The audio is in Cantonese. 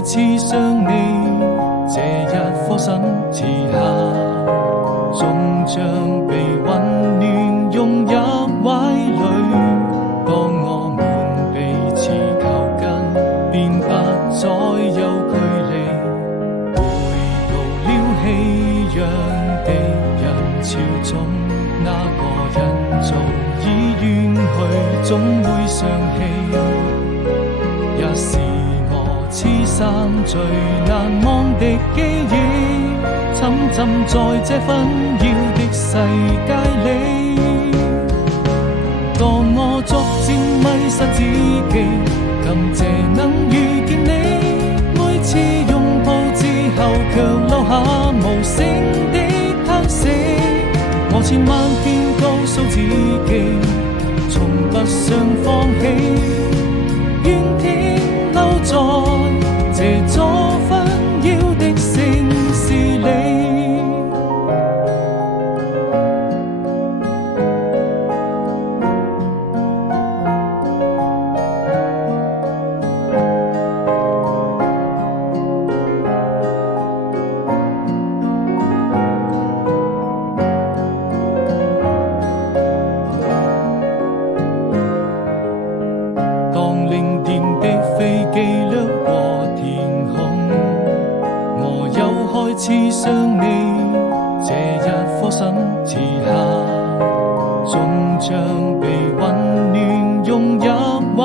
再次想你，這一顆心遲下，終將被溫暖融入懷裡。當我們彼此靠近，便不再有距離。回到了熙攘的人潮中，那個人早已遠去，總會想起，也是我此生最難忘的記憶，沉浸在這紛擾的世界裡。當我逐漸迷失自己，感謝能遇見你，每次擁抱之後卻留下無聲的嘆息。我千萬遍告訴自己，從不想放棄，願停留在這座紛擾的城市裡。似想你，這一顆心遲下，終將被溫暖融入懷